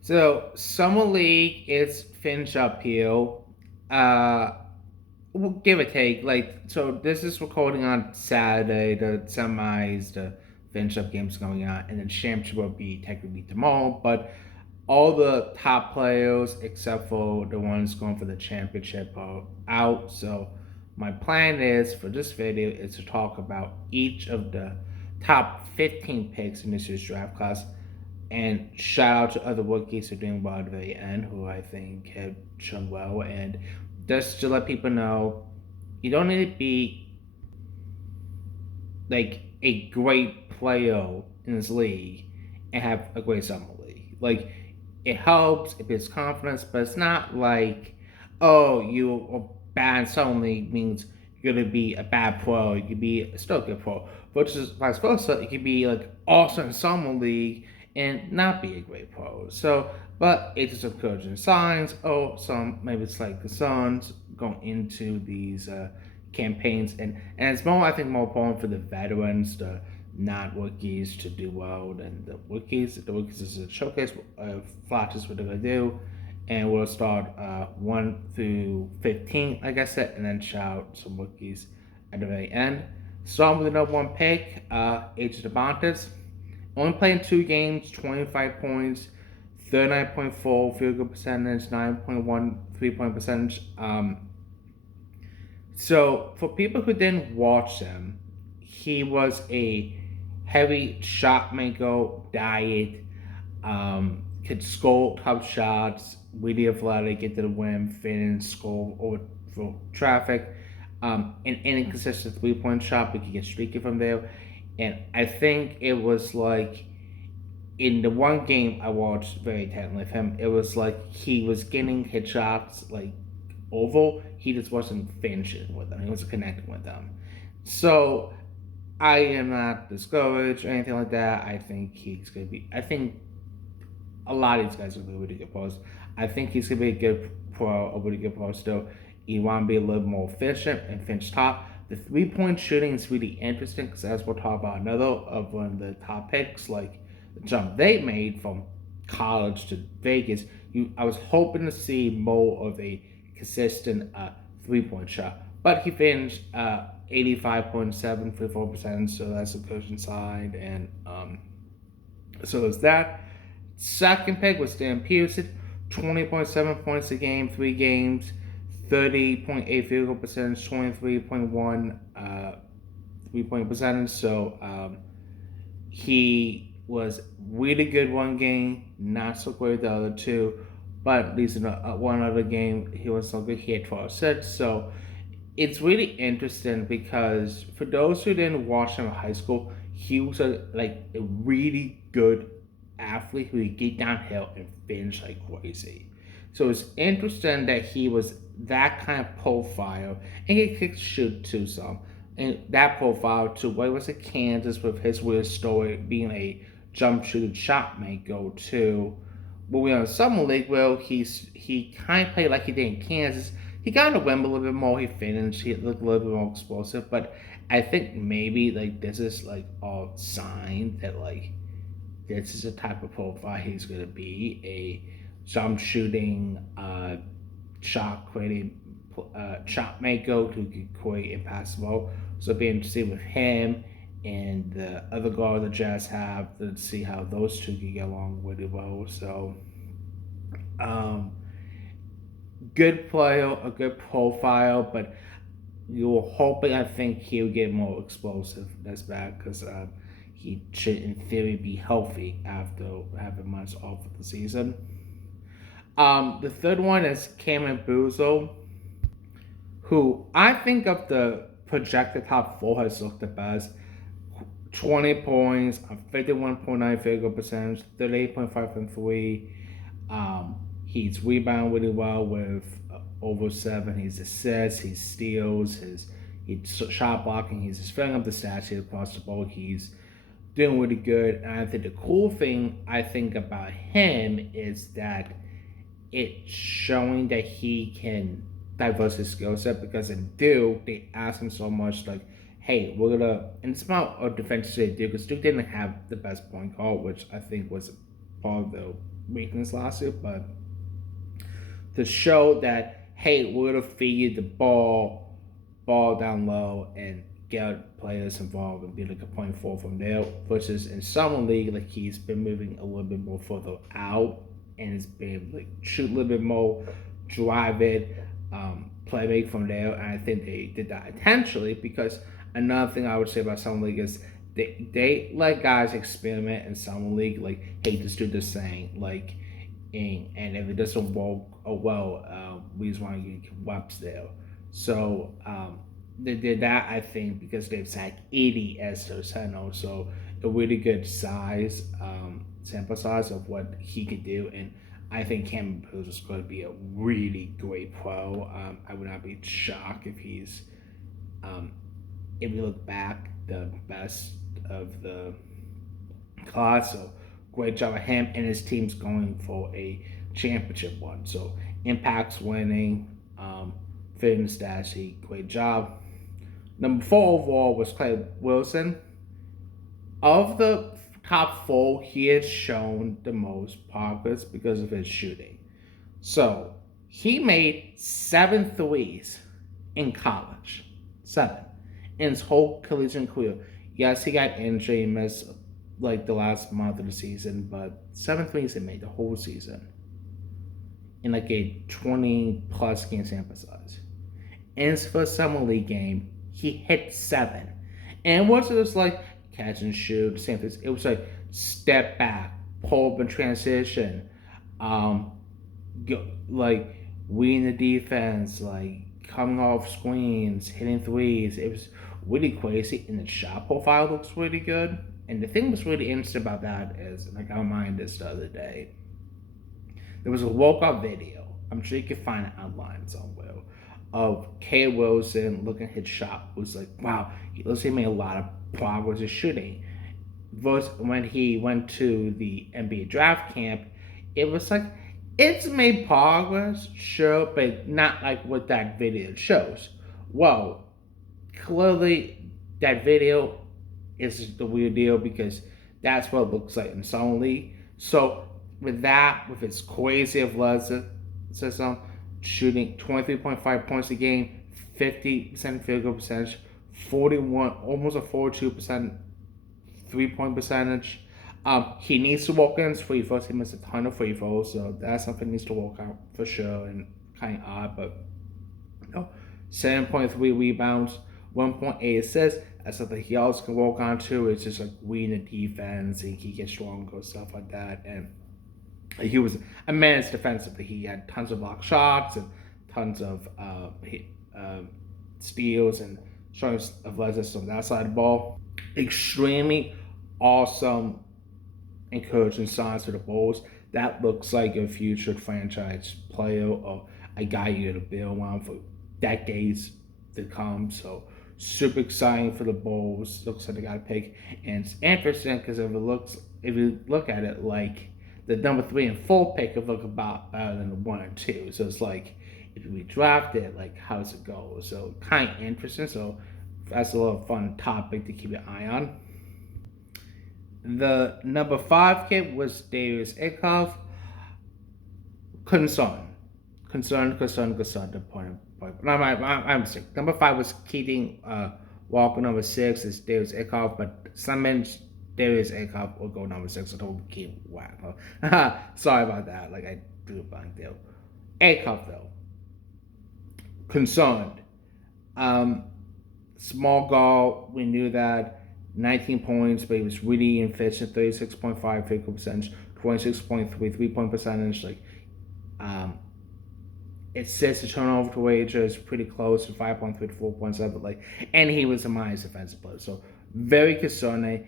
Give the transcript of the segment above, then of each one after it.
So Summer League is finished up here. Uh, we'll give or take. So this is recording on Saturday. The semis, the finish up games going on, and then championship will be technically tomorrow. But all the top players, except for the ones going for the championship, are out. So my plan is for this video is to talk about each of the top 15 picks in this year's draft class and shout out to other rookies who are doing well at the very end, who I think have shown well. And just to let people know, you don't need to be like a great player in this league and have a great summer league. Like it helps, it builds confidence, but it's not like, oh, you are bad in summer league means you're gonna be a bad pro. You could be still a good pro, which is vice versa. You could be like awesome in summer league and not be a great pro. So, but it's just encouraging signs. Oh, some maybe it's like the Suns going into these campaigns, and it's more I think more important for the veterans, the not rookies, to do well than the rookies. The rookies is a showcase of flashes what they're gonna do, and we'll start 1 through 15, like I said, and then shout some rookies at the very end. Starting with the number one pick, H. Demontis. Only playing 2 games, 25 points, 39.4 field goal percentage, 9.1 3 point percentage. So for people who didn't watch him, he was a heavy shot maker, diet, could score tough shots, really athletic, get to the rim, finish, score over for traffic. An inconsistent 3 point shot, but could get streaky from there. And I think it was like in the one game I watched very intently of him, it was like he was getting hit shots like oval. He just wasn't finishing with them. He wasn't connecting with them. So I am not discouraged or anything like that. I think he's gonna be. I think a lot of these guys are gonna be really good pros. I think he's gonna be a good pro, a really good pro still. You want to be a little more efficient and finish top. The 3 point shooting is really interesting because as we'll talk about another of one of the top picks, like the jump they made from college to Vegas. I was hoping to see more of a consistent 3 point shot, but he finished 85.7 for 4%, so that's a good side, and so there's that. Second pick was Dan Pearson, 20.7 points a game, 3 games, 30.8 field goal percentage, 23.1 3 point percentage. So he was really good one game, not so great the other two. But at least in one other game, he was so good. He had 12 assists. So it's really interesting because for those who didn't watch him in high school, he was a really good athlete who could get downhill and finish like crazy. So it's interesting that he was that kind of profile, and he could shoot too some. And that profile to where he was at Kansas with his weird story being a jump shooter shot maker to when we were in summer league, well, he kind of played like he did in Kansas. He got to win a little bit more. He finished. He looked a little bit more explosive. But I think maybe like this is like a sign that like this is the type of profile he's gonna be, a jump shooting, shot creating, shot maker who can create impassable. So it'll be interesting with him and the other guard the Jazz have to see how those two can get along really well. So um, good player, a good profile, but you're hoping I think he'll get more explosive. That's bad because he should, in theory, be healthy after having months off of the season. The third one is Cameron Buzo, who I think of the projected top four has looked the best. 20 points, 51.9 field goal percentage, 38.5 from three. He's rebound really well with over 7. He's assists, he steals, he's shot blocking, he's just filling up the stats here across the board. He's doing really good. And I think the cool thing I think about him is that it's showing that he can diverse his skill set because in Duke they ask him so much like, hey, we're gonna, and it's not a defensive Duke because Duke didn't have the best point guard, which I think was part of the weakness last year, but to show that hey, we're gonna feed you the ball down low and get players involved and be like a point forward from there. Versus in summer league, like he's been moving a little bit more further out and has been like shoot a little bit more, drive it, play make from there. And I think they did that intentionally because another thing I would say about summer league is they let guys experiment in summer league. Like, hey, just do this thing. Like, and if it doesn't work well, we just want to get webs there. So they did that, I think, because they've sacked 80 as their center. So a really good size, sample size of what he could do. And I think Cameron Pools is going to be a really great pro. I would not be shocked if he's, um, if we look back, the best of the class. So great job of him and his team's going for a championship one. So impact's winning. Fitting Stassi, great job. Number 4 overall was Clay Wilson. Of the top 4, he has shown the most progress because of his shooting. So he made 7 threes in college. 7. In his whole collegiate career. Yes, he got injured and missed like the last month of the season, but 7 threes he made the whole season in like a 20 plus game sample size. In his first summer league game, he hit 7. And it wasn't just like catch and shoot, same things. It was like step back, pull up and transition, like reading the defense, like coming off screens, hitting threes. It was really crazy, and the shot profile looks really good. And the thing that's really interesting about that is, like I reminded this the other day, there was a workout video. I'm sure you can find it online somewhere of K. Wilson looking at his shot. It was like, wow, he looks like he made a lot of progress in shooting. Versus when he went to the NBA draft camp, it was like, it's made progress, sure, but not like what that video shows. Well, clearly that video is the weird deal because that's what it looks like in summer league. So with that, with its crazy athleticism, shooting 23.5 points a game, 50% field goal percentage, 41, almost a 42% 3-point percentage. He needs to work on his free throws. He missed a ton of free throws, so that's something he needs to work out for sure. And kind of odd, but 7.3 rebounds, 1.8 assists. That's something he also can work on too. It's just like reading the defense and he gets stronger, stuff like that. And he was immense defensively. He had tons of block shots and tons of steals and showing athleticism on that side of the ball. Extremely awesome, encouraging signs for the Bulls. That looks like a future franchise player or a guy you're going to build on for decades to come. So super exciting for the Bulls. Looks like they got a pick, and it's interesting because if you look at it, like the number 3 and 4 pick could look about better than the 1 and 2. So it's like if we draft it, like how does it go? So kind of interesting. So that's a little fun topic to keep an eye on. The number 5 kid was Darius Ekhoff. Concern. The point. No, I'm sick. Number 5 was Keating Walker. Number 6 is Darius Ekhoff, but some mentioned Darius Ekhoff will go number 6. I told Keating Walker. Sorry about that. Like I drew a blank there. Ekhoff though. Concerned. Small goal. We knew that. 19 points, but he was really efficient. 36.5 field goal percentage, 26.3 3-point percentage. Like, it says the turnover to wager is pretty close to 5.3 to 4.7, but like, and he was a minus defensive player, so very concerning.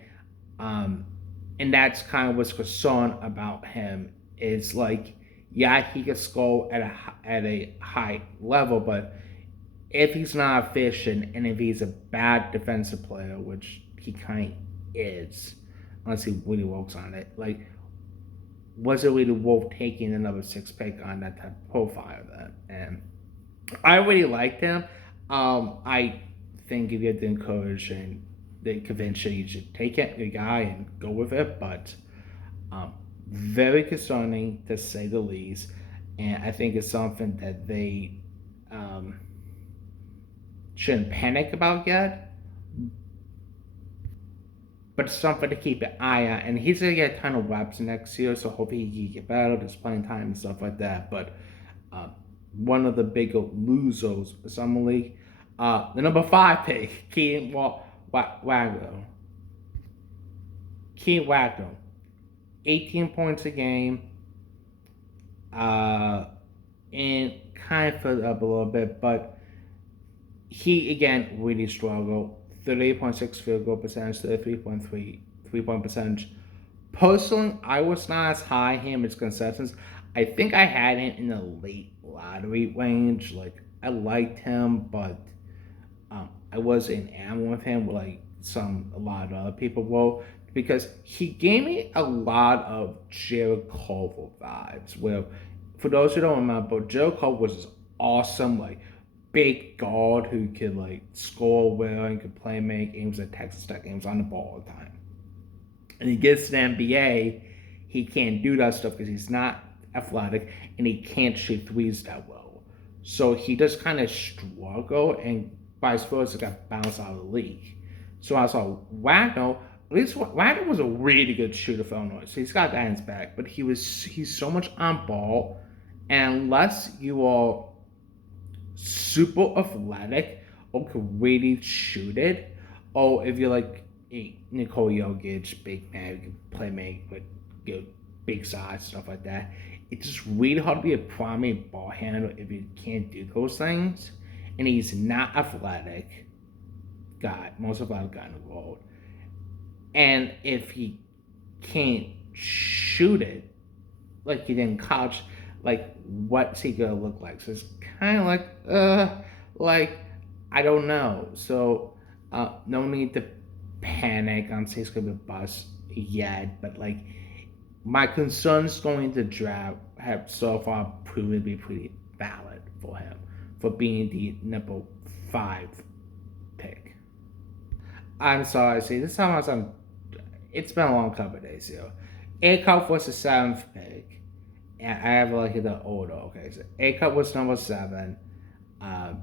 And that's kind of what's concerned about him. Is like, yeah, he can score at a high level, but if he's not efficient and if he's a bad defensive player, which he kind of is, unless he really works on it, like, was it really worth taking another 6 pick on that type of profile then? And I really liked him. I think if you have the encourage and the convention, you should take it, your guy, and go with it. But very concerning to say the least. And I think it's something that they um, shouldn't panic about yet, but it's something to keep an eye on. And he's gonna get a ton of reps next year, so hopefully he can get better, just playing time and stuff like that. But uh, one of the bigger losers for Summer League, the number 5 pick, Wagner. Keith Wagner, 18 points a game, uh, and kind of filled up a little bit, but he again really struggled. 38.6 field goal percentage, 33.3 3 point percentage. Personally, I was not as high him as concessions. I think I had him in the late lottery range. Like I liked him, but I was enamored with him, like a lot of other people were, because he gave me a lot of Jared Culver vibes. Where, for those who don't remember, Jared Culver was this awesome, like big guard who could like score well and could play make games at Texas Tech games on the ball all the time. And he gets to the NBA, he can't do that stuff because he's not athletic and he can't shoot threes that well. So he just kind of struggled, and vice versa, got bounced out of the league. So I saw Wagner. At least Wagner was a really good shooter for Illinois, so he's got that in his back. But he's so much on ball, and unless you are super athletic or can really shoot it, or if you're like a Nikola Jokic, big man who can play make with good big size stuff like that, it's just really hard to be a primary ball handler if you can't do those things. And he's not athletic guy, most athletic guy in the world. And if he can't shoot it like he did in college, like what's he gonna look like? So it's kind of like I don't know. So no need to panic on say it's gonna be a bust yet, but like my concerns going into draft have so far proven to be pretty valid for him for being the number 5 pick. I'm sorry, see this time I'm. It's been a long couple of days here. Acup was the 7th pick, and I have like the order. Okay, so Acup was number 7.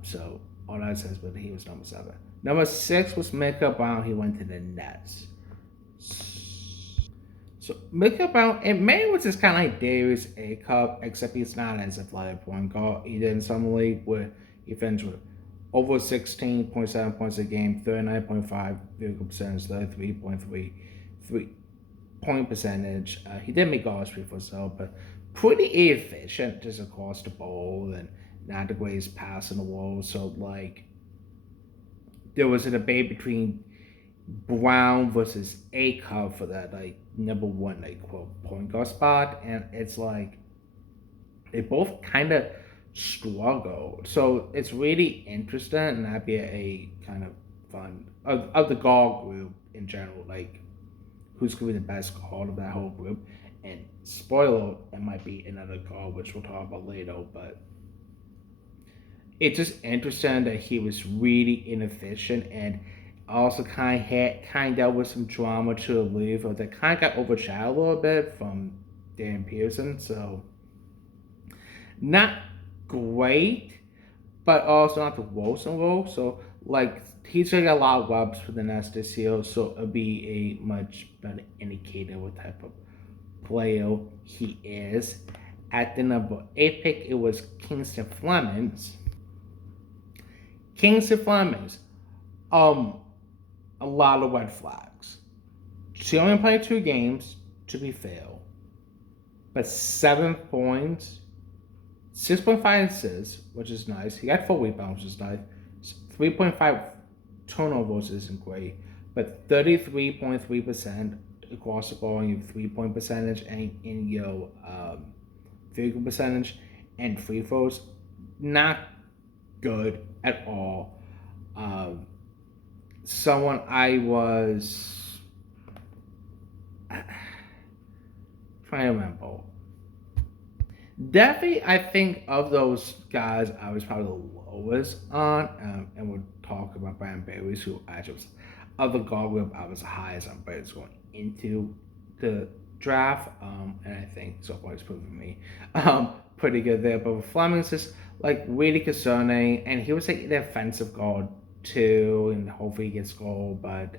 So all that says, but he was number 7. Number 6 was Mika Brown. He went to the Nets. So Mika Brown, it may was just kind of like Darius Acup, except he's not as athletic point guard. He did in some league where he finished with over 16.7 points a game, 39.5 field goal percentage, 33.3 3 point percentage. He did make all three for himself, but pretty efficient just across the bowl and not the greatest pass in the world. So like there was a debate between Brown versus Acup for that like number 1 like quote point guard spot, and it's like they both kind of struggle. So it's really interesting, and that'd be a kind of fun of the guard group in general. Like who's going to be the best guard of that whole group? And spoiler, it might be another guard, which we'll talk about later. But it's just interesting that he was really inefficient, and also kind of with some drama to the leave, or that kind of got overshadowed a little bit from Dan Pearson. So not great, but also not the worst in the world. So like he's gonna get a lot of rubs for the Nets this year, so it'll be a much better indicator what type of player he is. At the number 8 pick, it was Kingston Flemings. Kingston Flemings, um, a lot of red flags. She only played 2 games, to be fair, but 7 points, 6.5 assists, which is nice. He got 4 rebounds, which is nice. 3.5 turnovers isn't great, but 33.3% across the ball in your 3 point percentage and in your field goal percentage and free throws, not good at all. Someone I was trying to remember. Definitely, I think of those guys, I was probably the lowest on, and we'll talk about Brian Berry, who actually was of the guard group. I was the highest on Berry's going into the draft, and I think so far he's proven me pretty good there. But Fleming's just like really concerning, and he was like the offensive guard too, and hopefully he gets goal, but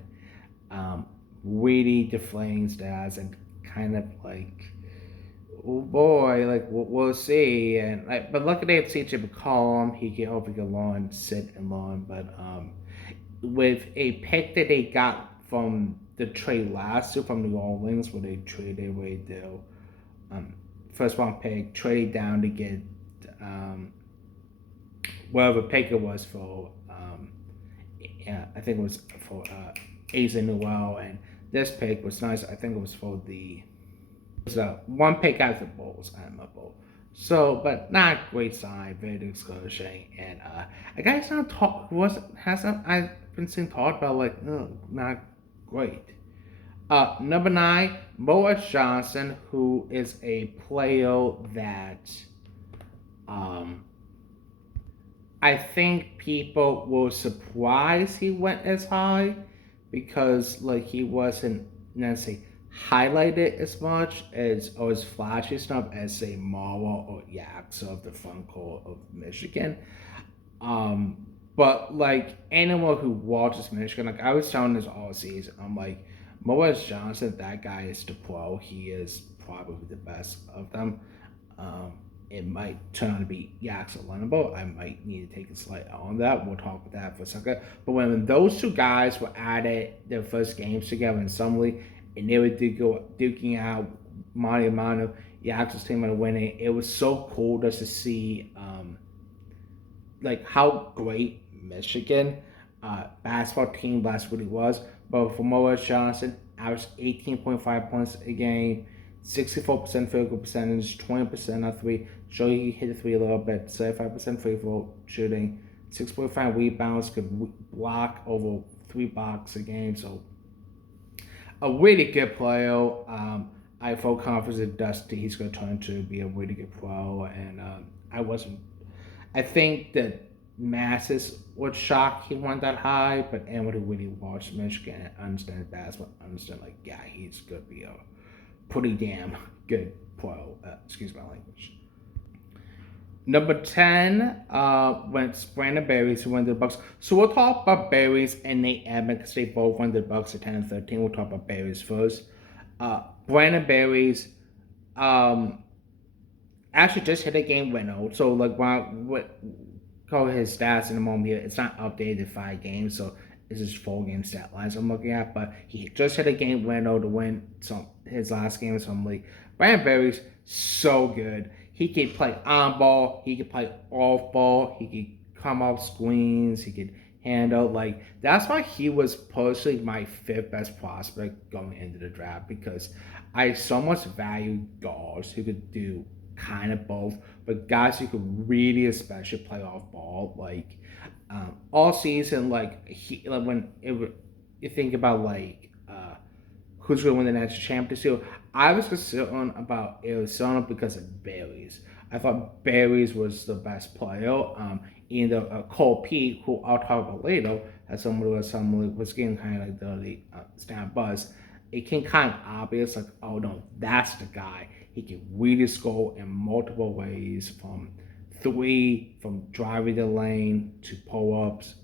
um, really deflating stats and kind of like oh boy, like we'll see. And like, but luckily if CJ McCollum, he can hopefully go long, sit and long. But with a pick that they got from the trade last year from New Orleans, where they traded away their um, first round pick, traded down to get um, whatever pick it was for. Yeah, I think it was for Asa Newell, and this pick was nice. I think it was for the so one pick out of the Bulls and my bowl. So, but not great sign, very discouraging. And a guy's not talk was hasn't I've been seeing talked about like not great. Number nine, Boas Johnson, who is a player that um I think people were surprised he went as high because like he wasn't necessarily highlighted as much as or as flashy stuff as say Marwa or Yax of the front court of Michigan. Um, but like anyone who watches Michigan, like I was telling this all season, I'm like Moaz Johnson, that guy is the pro. He is probably the best of them. Um, it might turn out to be Yax or Lenabo. I might need to take a slight on that. We'll talk about that for a second. But when those two guys were at it, their first games together in Summer League, and they were duking out Monty Manu, Yax's team and winning, it was so cool just to see like how great Michigan basketball team last really was. But for Moaz Johnson, averaged 18.5 points a game, 64% field goal percentage, 20% on three. Show you hit the three a little bit, 75% free throw shooting, 6.5 rebounds, could block over 3 blocks a game. So a really good player. I feel confident in Dusty. He's going to turn to be a really good pro, and I wasn't. I think that masses would shock he went that high, but anyone who really watched Michigan and understands basketball understand like yeah he's going to be a pretty damn good pro. Excuse my language. Number 10 went Brandon Berries, who went to the Bucks. So we'll talk about Berries and Nate Edmonds because they both went to the Bucks at 10 and 13. We'll talk about Berries first. Brandon Berries um, actually just hit a game winner. So like what call his stats in a moment here, it's not updated 5 games, so this is 4 game stat lines I'm looking at. But he just hit a game winner to win his last game in some league. Brandon Berries so good. He could play on ball, he could play off ball, he could come off screens, he could handle like that's why he was personally my 5th best prospect going into the draft because I so much value guards who could do kind of both, but guys who could really especially play off ball like all season like when you think about like who's going to win the national championship. I was concerned about Arizona because of Berries. I thought Berries was the best player. In the Cole Pete, who I'll talk about later, as someone was getting kind of like the stand buzz. It came kind of obvious, like, oh no, that's the guy. He can really score in multiple ways, from three, from driving the lane to pull ups.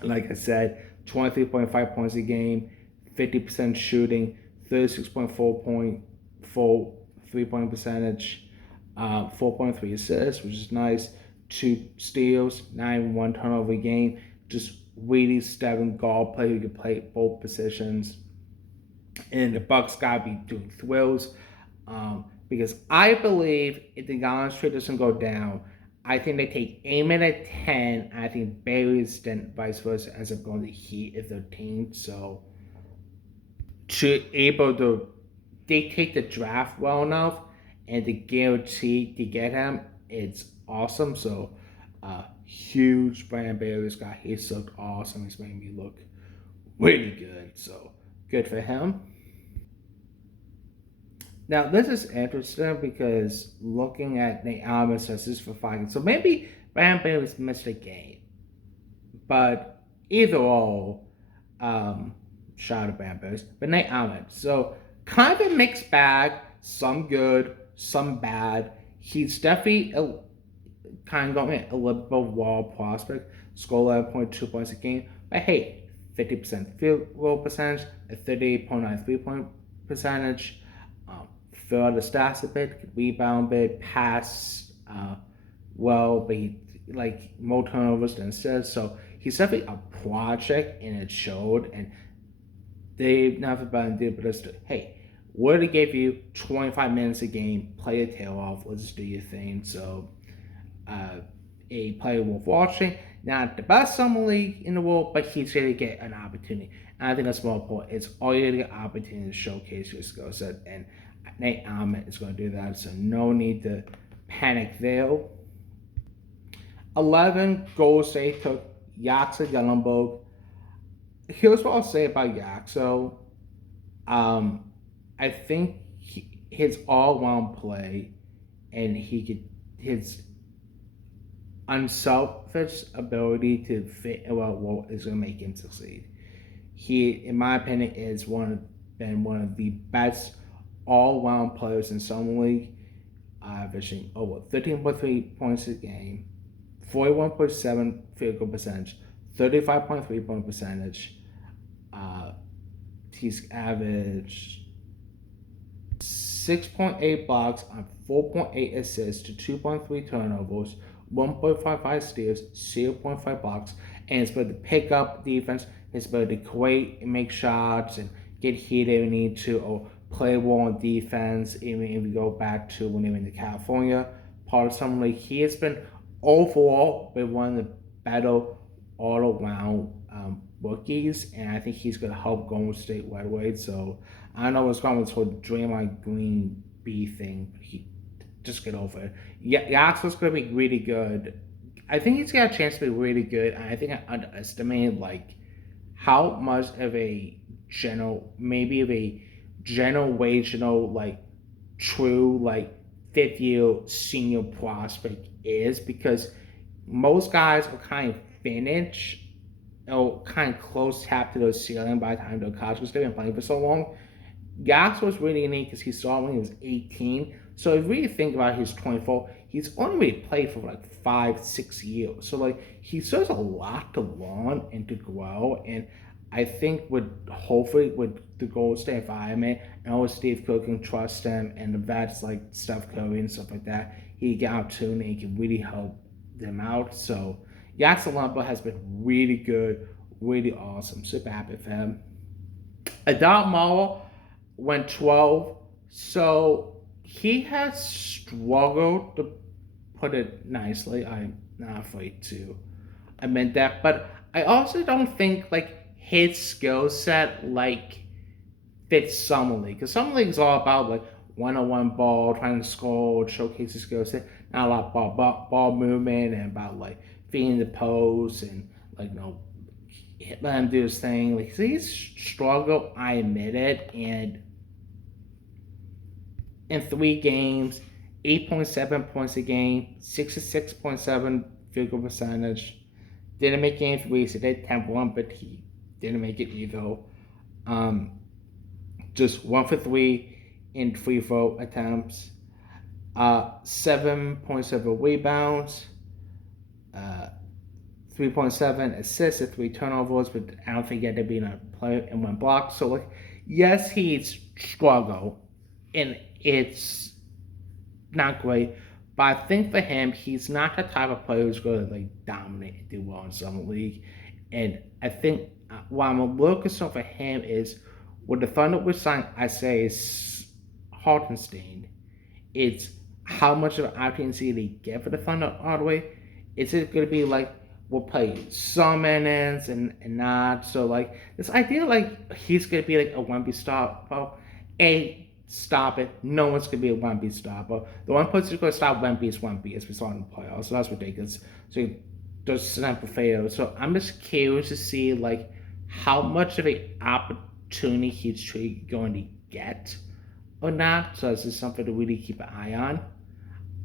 Like I said, 23.5 points a game, 50% shooting, 36.4 3 point percentage, 4.3 assists, which is nice. 2 steals, 9 1 turnover a game. Just really stepping guard player who can play both positions. And the Bucks gotta be doing thrills. Because I believe if the Giannis trade doesn't go down, I think they take Amen at 10. I think Barry's then vice versa ends up going to Heat at 13. So to able to dictate the draft well enough and to guarantee to get him, it's awesome. So huge Brandon Barry's guy. He's looked awesome. He's made me look really good. So good for him. Now this is interesting because looking at Nate Allen says this for 5 games. So maybe Brandon Barry's missed a game. But either or, shout out to Brandon Barry's. But Nate Allen. So kind of a mixed bag, some good, some bad. He's definitely kind of going a little bit of wall prospect, score 11.2 points a game. But hey, 50% field goal percentage, a 38.9 3-point percentage, fill out the stats a bit, rebound a bit, pass well, but he like more turnovers than assists. So he's definitely a project, and it showed. And they've never been did, but just hey, we already gave you 25 minutes a game, play your tail off, let's do your thing. So uh, a player worth watching. Not the best summer league in the world, but he's going to get an opportunity. And I think that's more important. It's all you get an opportunity to showcase your skill set, and Nate Ahmed is going to do that. So no need to panic there. 11 goals they took Yaxo Yellenberg. Here's what I'll say about Yaxo. Um, I think his all-round play and he could his unselfish ability to fit well what is going to make him succeed. He, in my opinion, is been one of the best all-round players in summer league, averaging over 13.3 points a game, 41.7 field goal percentage, 35.3 point percentage. Uh, he's averaged 6.8 blocks on 4.8 assists to 2.3 turnovers, 1.55 steals, 0.5 blocks, and it's able to pick up defense, it's able to create and make shots and get heated if you need to, or play well on defense, even if you go back to when he went to California. Part of something like he has been overall been one of the better all around rookies, and I think he's going to help Golden State right away. So I don't know what's going on with this whole Draymond Green B thing. He just get over it. Yaxo's going to be really good. I think he's got a chance to be really good. And I think I underestimated like how much of a maybe of a generational, like true, like fifth year senior prospect is, because most guys are kind of finished or kind of close tap to their ceiling by the time they're college because they've been playing for so long. Gas was really unique because he saw when he was 18. So if you really think about it, he's 24. He's only really played for like 5, 6 years. So like he still has a lot to learn and to grow. And I think with hopefully with the Gold State environment and always Steve Kerr can trust him and the vets like Steph Curry and stuff like that, he get out too and he can really help them out. So Yaxo Lumpa has been really good, really awesome. Super happy for him. Adal Mala went 12. So he has struggled, to put it nicely. I'm not afraid to admit that. But I also don't think like his skill set like fits Summer League. Because Summer League is all about like one-on-one ball, trying to score, showcase his skill set. Not a lot of ball movement and about like feeding the post and like let him do his thing. Like he's struggled, I admit it, and in 3 games, 8.7 points a game, 66.7 field goal percentage. Didn't make any threes. He did 10-1, but he didn't make it either. Um, just 1 for 3 in free throw attempts. 7.7 rebounds. 3.7 assists and 3 turnovers, but I don't think he had to be in a play and 1 block. So like, yes, he's struggled, and it's not great. But I think for him, he's not the type of player who's going to like dominate and do well in summer league. And I think what I'm a little concerned for him is with the Thunder would sign Isaiah Hartenstein. It's how much of an opportunity they get for the Thunder all the way. Is it going to be like we'll play some minutes and not? So like this idea like he's going to be like a 1B stopper. Stop it. No one's going to be a 1B stopper. The one person who's going to stop 1B is 1B, as we saw in the playoffs. So that's ridiculous. So there's sample fail. So I'm just curious to see like how much of an opportunity he's going to get or not. So this is something to really keep an eye on.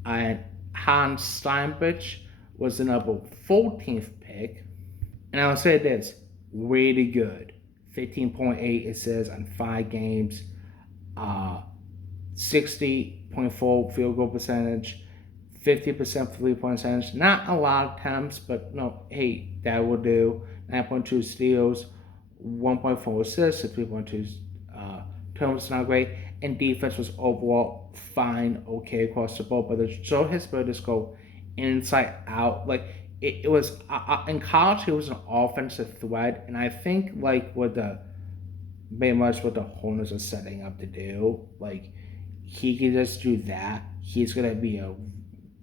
And Hans Steinbrich was the number 14th pick. And I'll say this, really good. 15.8 it says on 5 games. uh, 60.4 field goal percentage, 50% 3 point percentage. Not a lot of attempts, but no, hey, that will do. 9.2 steals, 1.4 assists, 3.2 turnovers, not great. And defense was overall fine, okay across the board. But the show his ability to go inside out, like it was in college, he was an offensive threat, and I think like with the very much what the Hornets are setting up to do. Like he can just do that. He's gonna be a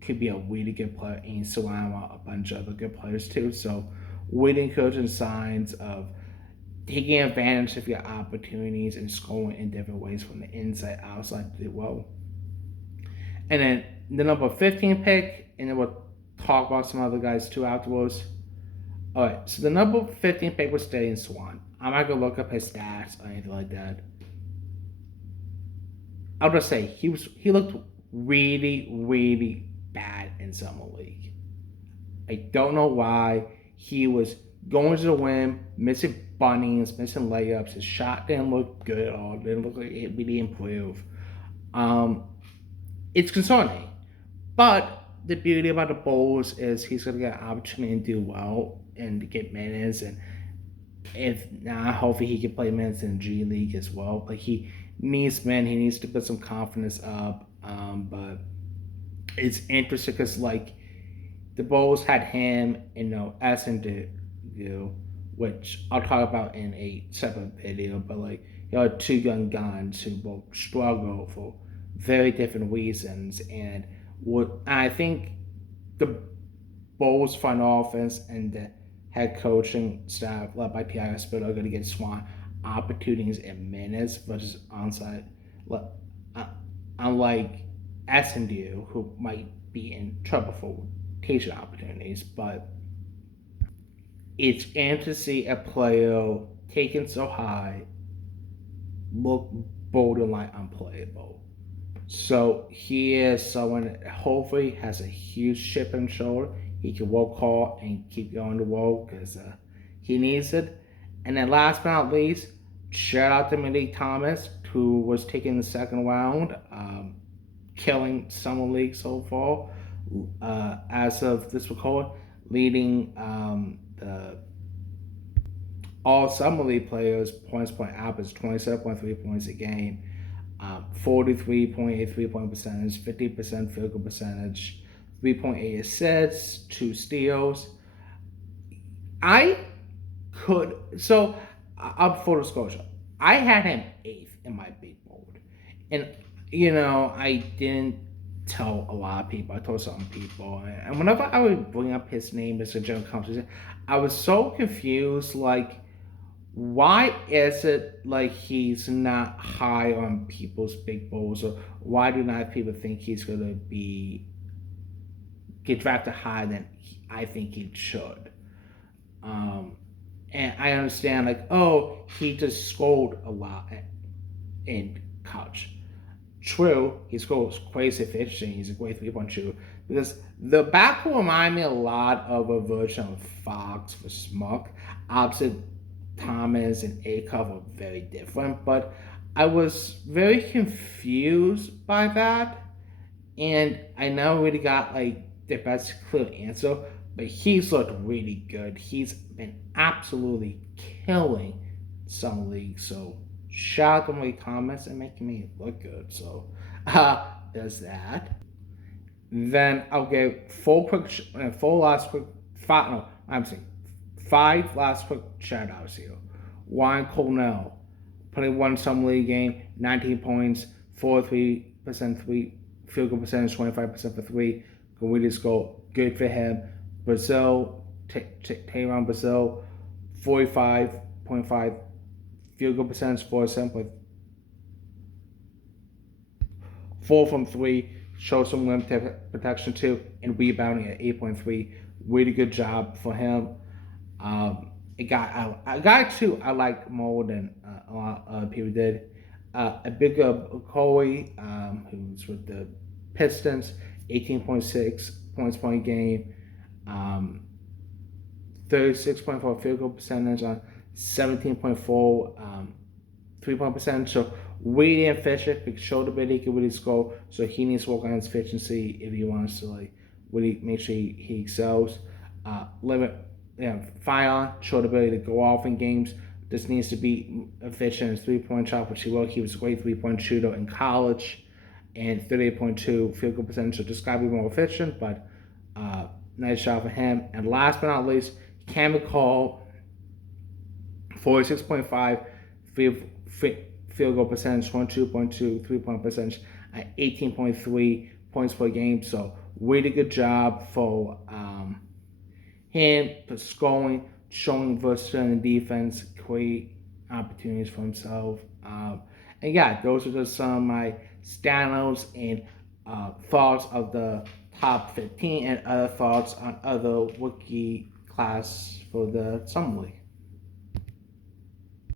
could be a really good player and he's surrounded by a bunch of other good players too. So really encouraging signs of taking advantage of your opportunities and scoring in different ways from the inside outside to do well. And then the number 15 pick, and then we'll talk about some other guys too afterwards. All right, so the number 15 pick was Steady Swan. I'm not gonna look up his stats or anything like that. I'll just say he looked really really bad in summer league. I don't know why he was going to the rim, missing bunnies, missing layups. His shot didn't look good at all. It didn't look like it really improved. Um, it's concerning, but the beauty about the Bulls is he's gonna get an opportunity to do well and to get minutes and if not, hopefully he can play minutes in the G League as well. Like he needs men, he needs to put some confidence up. But it's interesting because like the Bulls had him and Essendon, which I'll talk about in a separate video. But like you know, two young guns who both struggle for very different reasons, and what I think the Bulls front office and the head coaching staff led by P.I. Espino are going to get Swan opportunities in minutes versus onside. uh, Unlike S&U, who might be in trouble for rotation opportunities, but it's interesting to see a player taken so high look borderline unplayable. So he is someone that hopefully has a huge chip on his shoulder. He can work hard and keep going to work because he needs it. And then last but not least, shout out to Malik Thomas, who was taken in the second round, killing Summer League so far. As of this record, leading the all Summer League players points per average 27.3 points a game, 43.8 3 point percentage, 50% field goal percentage, 3.8 assists, 2 steals. I could, so up full disclosure, I had him eighth in my big board. And, I didn't tell a lot of people. I told some people. And whenever I would bring up his name as a general conversation, I was so confused. Like, why is it like he's not high on people's big bowls, or why do not people think he's gonna be get drafted higher than I think he should? Um, and I understand like, oh, he just scored a lot in college. True, he scores crazy efficient. He's a great 3 point shooter. Because the back will remind me a lot of a version of Fox for Smuck. Opposite Thomas and Acuff are very different, but I was very confused by that, and I never really got like the best clear answer. But he's looked really good. He's been absolutely killing some leagues. So shout out to Malik Thomas and making me look good. So there's that. Then I'll give four last quick five. No, I'm saying five last quick shout outs here. Ryan Cornell, playing one summer league game, 19 points, 43% three field goal percentage, 25% for three. Can really score. Good for him. Brazil, Tayron Brazil, 45.5 field goal percentage, 4% with 4 from 3. Show some rim protection too, and rebounding at 8.3. Really good job for him. A guy too I like more than a lot of people did. A bigger Corey, who's with the Pistons, 18.6 points per game, um, 36.4 field goal percentage on 17.4 3 point percentage. So really efficient, big shoulder bit he can really score. So he needs to work on his efficiency if he wants to like really make sure he excels. Limit, fire on shoulder ability to go off in games. This needs to be efficient as 3 point shot, which he will. He was a great 3 point shooter in college, and 38.2 field goal percentage. So just gotta be more efficient, but nice shot for him. And last but not least, Cam McCall, 46.5 field, field goal percentage, 22.2 3 point percentage, at 18.3 points per game. So really good job for him for scoring, showing versatility in defense, create opportunities for himself. And yeah, those are just some of my standouts and thoughts of the top 15 and other thoughts on other rookie class for the summer league.